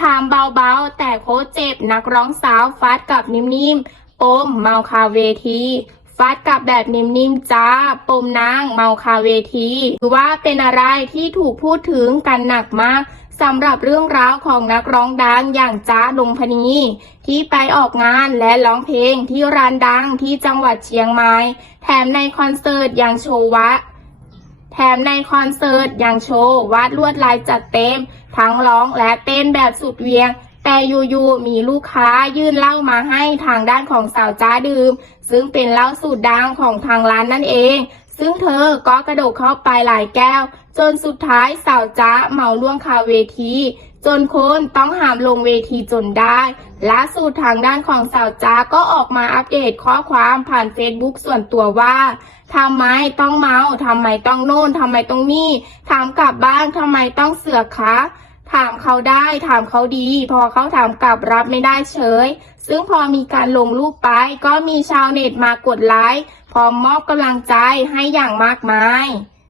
ถามเบาๆ แต่โคตรเจ็บนักร้องสาวฟาดกับนิ่มๆ ปมเมาคาเวทีฟาดกับแบบนิ่มๆจ้า ปมนางเมาคาเวทีถือว่าเป็นอะไรที่ถูกพูดถึงกันหนักมากสำหรับเรื่องราวของนักร้องดังอย่างจ้าดงพนีที่ไปออกงานและร้องเพลงที่ร้านดังที่จังหวัดเชียงใหม่แถมในคอนเสิร์ตยังโชว์วะ แถมในคอนเสิร์ตยังโชว์วาดลวดลายจัดเต็ม ทั้งร้องและเต้นแบบสุดเวียง แต่อยู่ๆมีลูกค้ายื่นเหล้ามาให้ทางด้านของสาวจ้าดื่ม ซึ่งเป็นเหล้าสูตรดังของทางร้านนั่นเอง ซึ่งเธอก็กระโดดเข้าไปหลายแก้ว จนสุดท้ายสาวจ้าเมาล่วงคาเวที จนคนต้องหามลงเวทีจนได้ล่าสุดทางด้านของสาวจ้าก็ออกมาอัปเดตข้อความผ่านเฟซบุ๊กส่วนตัวว่าทำไมต้องเมาทำไมต้องโน่นทำไมต้องนี่ ถามกลับบ้างทำไมต้องเสือกคะถามเขาได้ถามเขาดี พอเขาถามกลับรับไม่ได้เฉย ซึ่งพอมีการลงรูปไปก็มีชาวเน็ตมากดไลค์ พร้อมมอบกำลังใจให้อย่างมากมาย